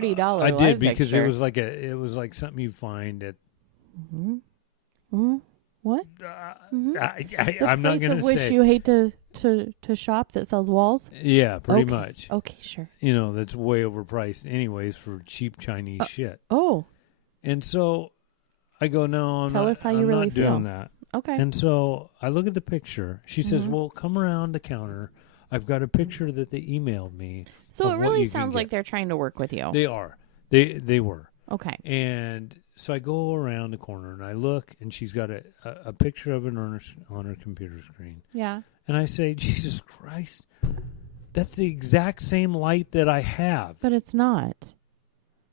$30 I light did because fixture. it was like something you find at. Mm-hmm. Mm-hmm. What? Mm-hmm. I'm not going to say. The place of which you hate to shop that sells walls? Yeah, pretty much. Okay, sure. That's way overpriced anyways for cheap Chinese shit. Oh. And so I go, no, Tell us how you I'm really not feel. doing that. Okay. And so I look at the picture. She says, well, come around the counter. I've got a picture that they emailed me. So it really sounds like they're trying to work with you. They are. They were. Okay. And so I go around the corner and I look, and she's got a picture of it on her computer screen. Yeah. And I say, Jesus Christ, that's the exact same light that I have. But it's not.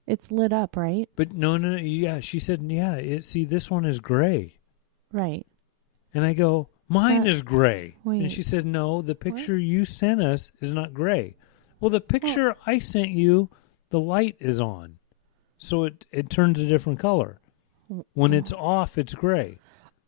It's lit up, right? But no, yeah. She said, yeah, see, this one is gray. Right. And I go, mine is gray. Wait. And she said, no, the picture you sent us is not gray. Well, the picture I sent you, the light is on. So it turns a different color. When it's off, it's gray.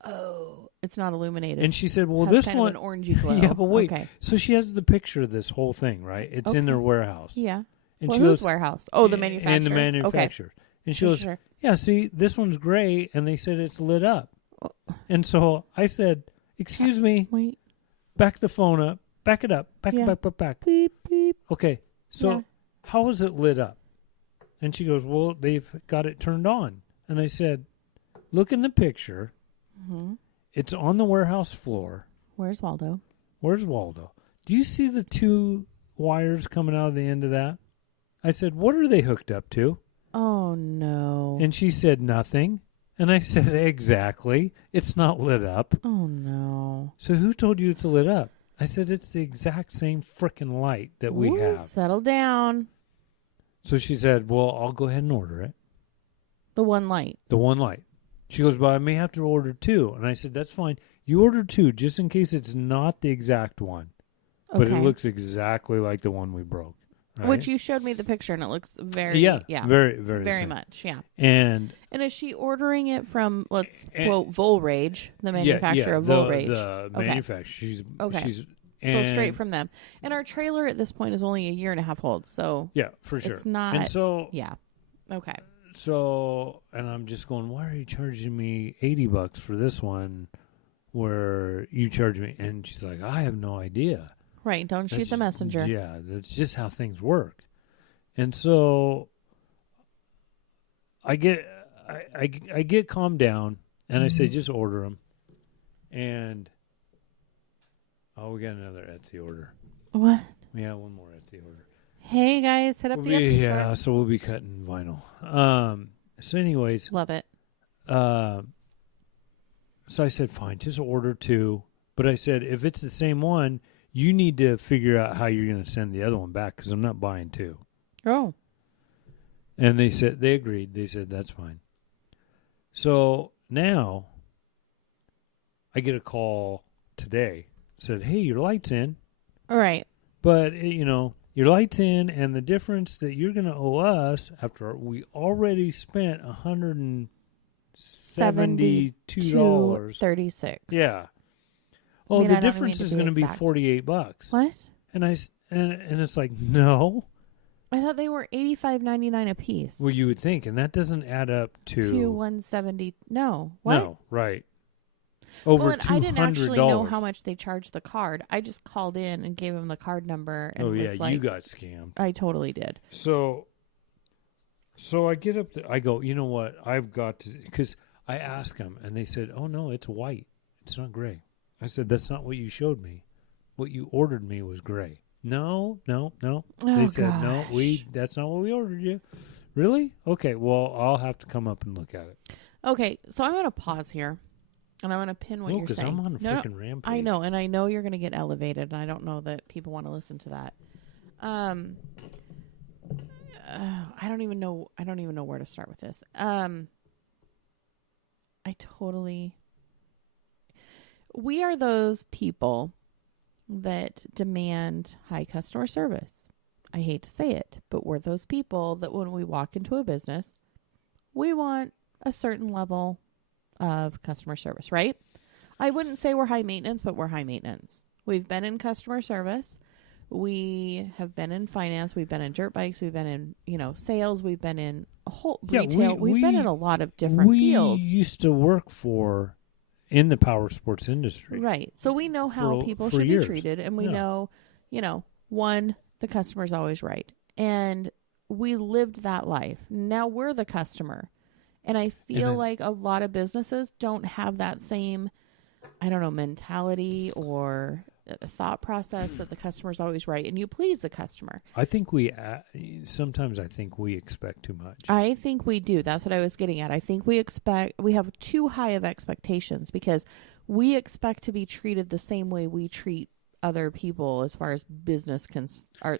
Oh, it's not illuminated. And she said, well, it has this kind one. of an orangey glow. Yeah, but wait. Okay. So she has the picture of this whole thing, right? It's in their warehouse. Yeah. And well, she whose goes, warehouse? Oh, the manufacturer. And the manufacturer. Okay. And she goes, yeah, see, this one's gray, and they said it's lit up. Oh. And so I said, excuse me. Wait. Back the phone up. Back it up. Back. Beep, beep. Okay. So how is it lit up? And she goes, well, they've got it turned on. And I said, look in the picture. Mm-hmm. It's on the warehouse floor. Where's Waldo? Do you see the two wires coming out of the end of that? I said, what are they hooked up to? Oh, no. And she said, nothing. And I said, exactly. It's not lit up. Oh, no. So who told you it's lit up? I said, it's the exact same frickin' light that we have. Settle down. So she said, well, I'll go ahead and order it. The one light. She goes, but I may have to order two. And I said, that's fine. You order two just in case it's not the exact one. Okay. But it looks exactly like the one we broke. Right? Which you showed me the picture, and it looks very, very, very, very much, yeah. And is she ordering it from, let's quote, Volrage, the manufacturer of Volrage? The manufacturer. She's so straight from them. And our trailer at this point is only a year and a half old, so yeah, for sure. It's not. And so okay. So, and I'm just going, why are you charging me $80 for this one, where you charge me? And she's like, I have no idea. Right, don't shoot the messenger. Yeah, that's just how things work. And so I get calmed down, and I say, just order them. And we got another Etsy order. What? Yeah, one more Etsy order. Hey guys, hit up the Etsy store. Yeah, so we'll be cutting vinyl. So anyways, love it. So I said, fine, just order two. But I said, if it's the same one, you need to figure out how you're going to send the other one back, because I'm not buying two. Oh. And they agreed. They said, that's fine. So now I get a call today. Said, hey, your light's in. All right. But, your light's in, and the difference that you're going to owe us after we already spent $172.36. Yeah. Oh, the difference is going to be $48. What? And and it's like, no. I thought they were $85.99 a piece. Well, you would think, and that doesn't add up to $170. No. What? No, right. Over $200. I didn't actually know how much they charged the card. I just called in and gave them the card number. And you got scammed. I totally did. So I get up I go, you know what? I've got to, because I asked them, and they said, oh, no, it's white. It's not gray. I said, that's not what you showed me. What you ordered me was gray. No. Oh, They said, gosh. no, that's not what we ordered you. Really? Okay, well, I'll have to come up and look at it. Okay, so I'm going to pause here, and I'm going to pin what you're saying. I'm on a freaking rampage. I know, and I know you're going to get elevated, and I don't know that people want to listen to that. I don't even know where to start with this. We are those people that demand high customer service. I hate to say it, but we're those people that when we walk into a business, we want a certain level of customer service, right? I wouldn't say we're high maintenance, but we're high maintenance. We've been in customer service We have been in finance. We've been in dirt bikes. We've been in, sales. We've been in a whole retail. We've been in a lot of different fields. We used to work in the power sports industry. Right. So we know how people should be treated. And we know, one, the customer's always right. And we lived that life. Now we're the customer. And I feel like a lot of businesses don't have that same, mentality or thought process that the customer's always right and you please the customer. I think sometimes we expect too much. I think we do. That's what I was getting at. I think we have too high of expectations because we expect to be treated the same way we treat other people as far as business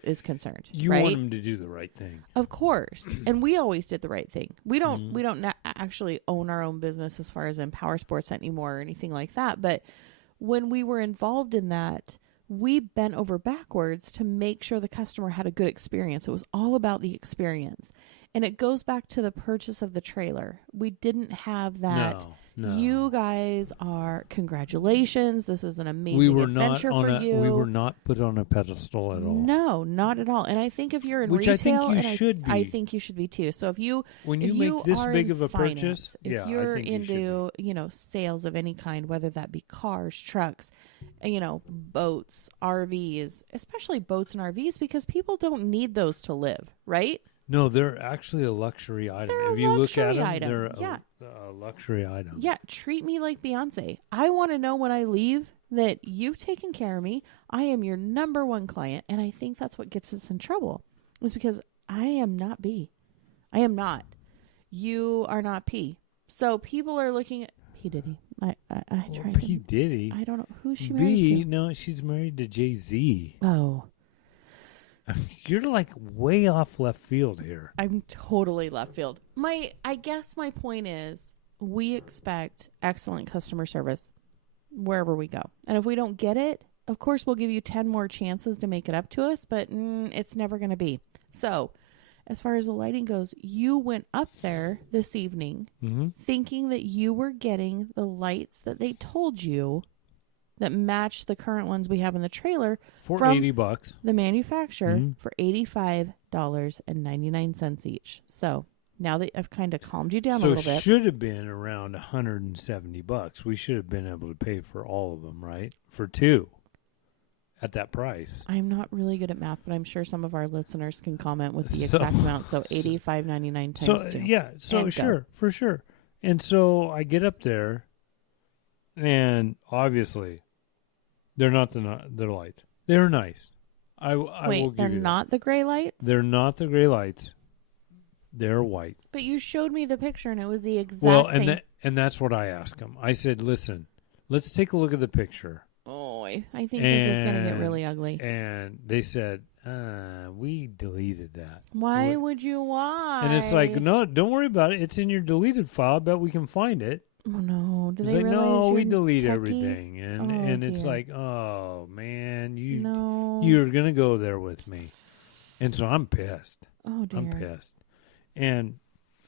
is concerned. You right? want them to do the right thing. Of course. And we always did the right thing. We don't actually own our own business as far as in power sports anymore or anything like that. But when we were involved in that, we bent over backwards to make sure the customer had a good experience. It was all about the experience. And it goes back to the purchase of the trailer. We didn't have that. No. You guys congratulations. This is an amazing adventure for you. We were not put on a pedestal at all. No, not at all. And I think if you're in retail, I think you should be too. So when you make this big of a purchase, if you're into, sales of any kind, whether that be cars, trucks, boats, RVs, especially boats and RVs, because people don't need those to live, right? No, they're actually a luxury item. If you look at them, they're a luxury item. Yeah, treat me like Beyonce. I want to know when I leave that you've taken care of me. I am your number one client. And I think that's what gets us in trouble. Is because I am not B. I am not. You are not P. So people are looking at P. Diddy. I try to. P. Diddy? I don't know. Who's she married to? No, she's married to Jay-Z. Oh. You're like way off left field here. I'm totally left field. I guess my point is we expect excellent customer service wherever we go. And if we don't get it, of course, we'll give you 10 more chances to make it up to us, but it's never going to be. So as far as the lighting goes, you went up there this evening thinking that you were getting the lights that they told you that match the current ones we have in the trailer for $80. The manufacturer for $85.99 each. So now that I've kind of calmed you down a little bit. So it should have been around $170. We should have been able to pay for all of them, right? For two at that price. I'm not really good at math, but I'm sure some of our listeners can comment with the exact amount. So $85.99 times 2. Yeah, so sure, for sure. And so I get up there, and obviously they're not the lights. They're nice. I will give you they're not the gray lights? They're not the gray lights. They're white. But you showed me the picture, and it was the exact same. And that's what I asked them. I said, listen, let's take a look at the picture. Oh, I think this is going to get really ugly. And they said, we deleted that. Why would you? Why? And it's like, no, don't worry about it. It's in your deleted file. I bet we can find it. Oh, no. It's like, no, we delete everything. And it's like, oh, man, you're going to go there with me. And so I'm pissed. Oh, dear. I'm pissed. And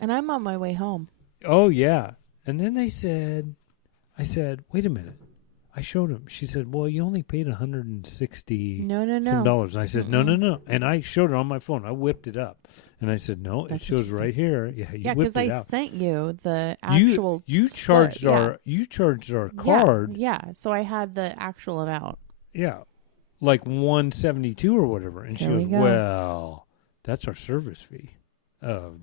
I'm on my way home. Oh, yeah. And then I said, wait a minute. I showed him. She said, well, you only paid $160 some dollars. And I said, no. And I showed her on my phone. I whipped it up. And I said, no, it shows right here. Yeah, you whipped it out. Yeah, because I sent you the actual. You charged our card. Yeah, so I had the actual amount. Yeah, like $172 or whatever. And she goes, well, that's our service fee. Oh,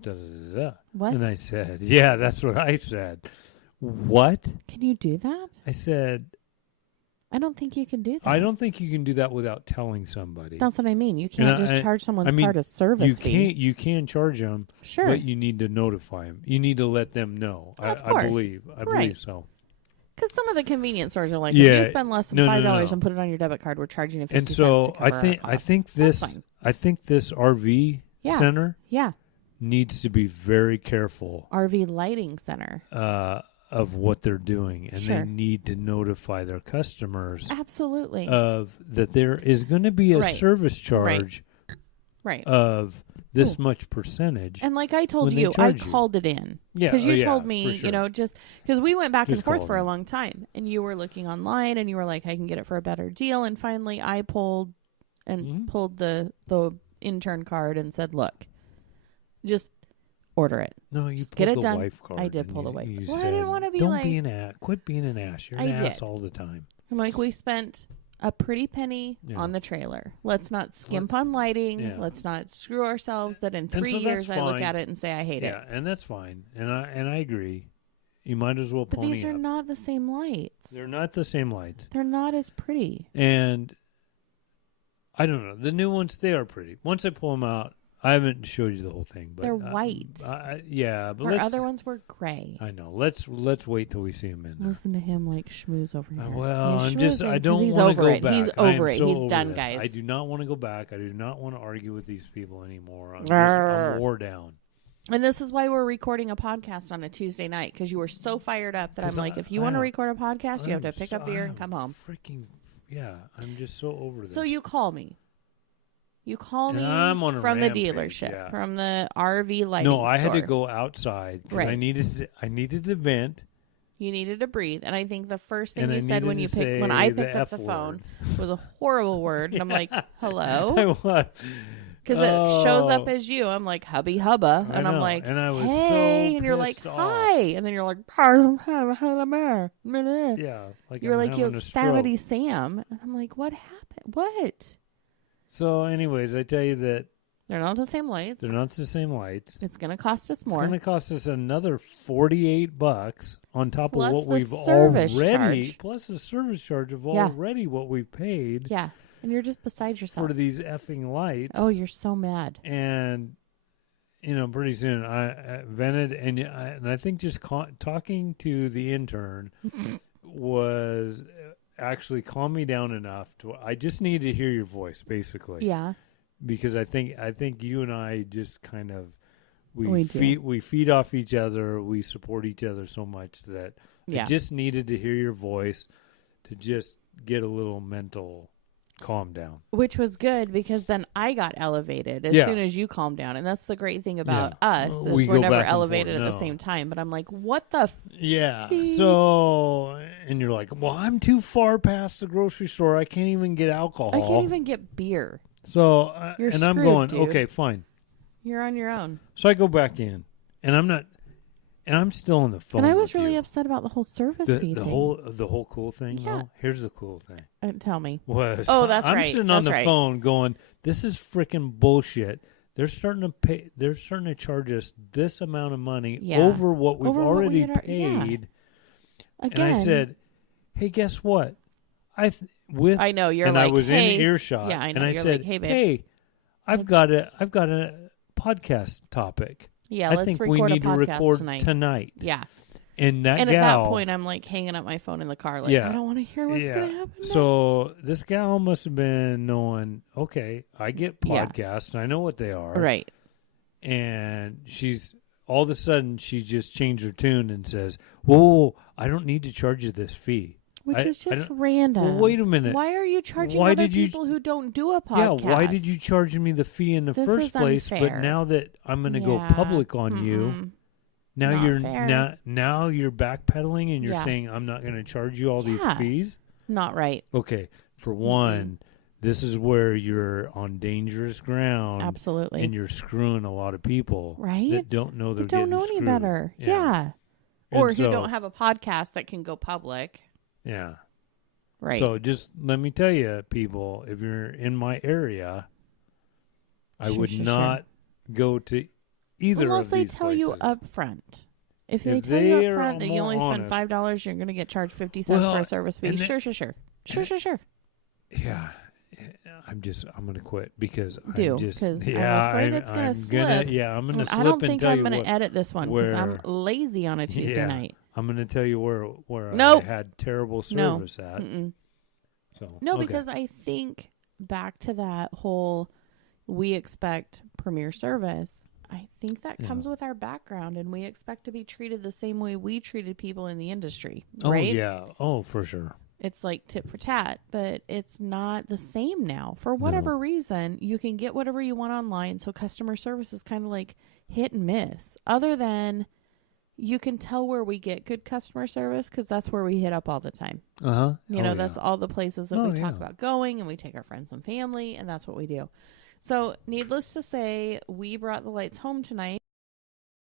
What? And I said, yeah, that's what I said. What? Can you do that? I said, I don't think you can do that. I don't think you can do that without telling somebody. That's what I mean. You can't just charge someone's card a service fee. You can charge them, sure, but you need to notify them. You need to let them know. Of course. I believe so. Because some of the convenience stores are like, if you spend less than $5 and put it on your debit card, we're charging you 50 cents to cover our costs. I think this RV center needs to be very careful. RV lighting center. Of what they're doing, and they need to notify their customers absolutely of that there is going to be a service charge of this much percentage. And like I told you, I called it in because you told me, just because we went back and forth for a long time, and you were looking online, and you were like, I can get it for a better deal, and finally I pulled and pulled the intern card and said, "Look, just order it. No, you Just pulled get it the done." wife card. I did and pull the wife. You Well, I said, didn't want to be don't like, be an ass. Quit being an ass. You're an ass all the time. I'm like, we spent a pretty penny on the trailer. Let's not skimp on lighting. Yeah. Let's not screw ourselves that in 3 so years that's I look fine. at it and say I hate it. Yeah, and that's fine. And I agree. You might as well But pony these are up. not the same lights. They're not the same lights. They're not as pretty. And I don't know. The new ones, they are pretty. Once I pull them out, I haven't showed you the whole thing. But They're white. But Our other ones were gray. I know. Let's wait till we see them in there. Listen to him like schmooze over here. Well, He's I schmoozing 'cause don't he's want to over go it. back. He's I am over it. so He's over done, this. guys. I do not want to go back. I do not want to argue with these people anymore. I'm Grr. wore down. And this is why we're recording a podcast on a Tuesday night, because you were so fired up that I'm like, if you want to record a podcast, you have to pick up beer and come home. Freaking, yeah, I'm just so over this. So you call me. You call me I'm on a from the rampage, dealership, yeah. from the RV lighting No, I had to store. go outside because Right. I needed to vent. You needed to breathe. And I think the first thing And you I said when needed you to when say I the picked up the F phone word. was a horrible word. And I'm like, hello? I was. Because it shows up as you. I'm like, hubby hubba. I And I'm know, like, and I was hey. so And you're like, pissed off. hi. And then you're like, Yeah, like you're I'm like, yo, having a stroke. Savity Sam. And I'm like, what happened? What? So, anyways, I tell you that They're not the same lights. they're not the same lights. It's going to cost us more. It's going to cost us another $48 on top Plus of what the we've service already, charge. plus the service charge of Yeah. already what we've paid Yeah. And you're just beside yourself. for these effing lights. Oh, you're so mad. And pretty soon I vented, and I think just talking to the intern was actually calmed me down enough to. I just need to hear your voice, basically. Yeah. Because I think you and I just kind of We do. we feed off each other. We support each other so much that I just needed to hear your voice to just get a little mental calm down. Which was good, because then I got elevated as soon as you calmed down. And that's the great thing about us is We we're go never back and elevated forth. at the No. same time. But I'm like, what the Yeah. So, and you're like, well, I'm too far past the grocery store. I can't even get alcohol. I can't even get beer. So, You're and I'm screwed, going, dude. okay, fine. You're on your own. So I go back in, and I'm still on the phone. And I was with really you. upset about the whole service fee the thing. whole cool thing. Yeah. Though, here's the cool thing. Tell me. Was Oh, that's I'm right. sitting That's on the right. phone going, this is freaking bullshit. They're starting to pay. They're starting to charge us this amount of money over what we've Over what we already had paid. Again. And I said, hey, guess what? I know, you're and like, I was hey. in earshot. Yeah, I know. And I You're said, like, hey, babe. hey, I've got a podcast topic. Yeah, I let's think we record need a podcast to record tonight. Yeah. And that And gal, at that point, I'm like hanging up my phone in the car. Like, I don't want to hear what's going to happen next. So this gal must have been knowing, okay, I get podcasts and I know what they are. Right. And she's all of a sudden she just changed her tune and says, whoa, I don't need to charge you this fee. Which is just don't- random. Well, wait a minute. Why are you charging Why other did you- people who don't do a podcast? Yeah, why did you charge me the fee in the This first is place? unfair. But now that I'm going to go Yeah. public on you, Mm-mm. now Not you're fair. now you're backpedaling and you're Yeah. saying I'm not going to charge you all these Yeah. fees. Not right. Okay, for one, this is where you're on dangerous ground. Absolutely. And you're screwing a lot of people Right? that don't know they're They don't getting know any screwed. better. Yeah. And Or who so- don't have a podcast that can go public. Yeah. Right. So just let me tell you, people, if you're in my area, I Sure, would sure, not go to either Unless of they these tell places. you up front. If they If tell you they up are front that you more only spend honest- $5, you're going to get charged 50 cents Well, for a service fee. and Sure. Sure. Yeah. I'm going to quit because Do, I'm just 'cause I'm yeah, afraid it's gonna I'm slip. Yeah, I'm going to And slip I don't and think tell I'm you going to what. edit this one because I'm where- lazy on a Tuesday Yeah. night. I'm going to tell you where Nope. I had terrible No. service at. Mm-mm. So No, okay. because I think back to that whole we expect premier service. I think that comes with our background, and we expect to be treated the same way we treated people in the industry, right? Oh yeah. Oh, for sure. It's like tit for tat, but it's not the same now. For whatever reason, you can get whatever you want online, so customer service is kind of like hit and miss. Other than you can tell where we get good customer service because that's where we hit up all the time. Uh-huh. You know, that's all the places that we talk yeah. about going, and we take our friends and family, and that's what we do. So needless to say, we brought the lights home tonight.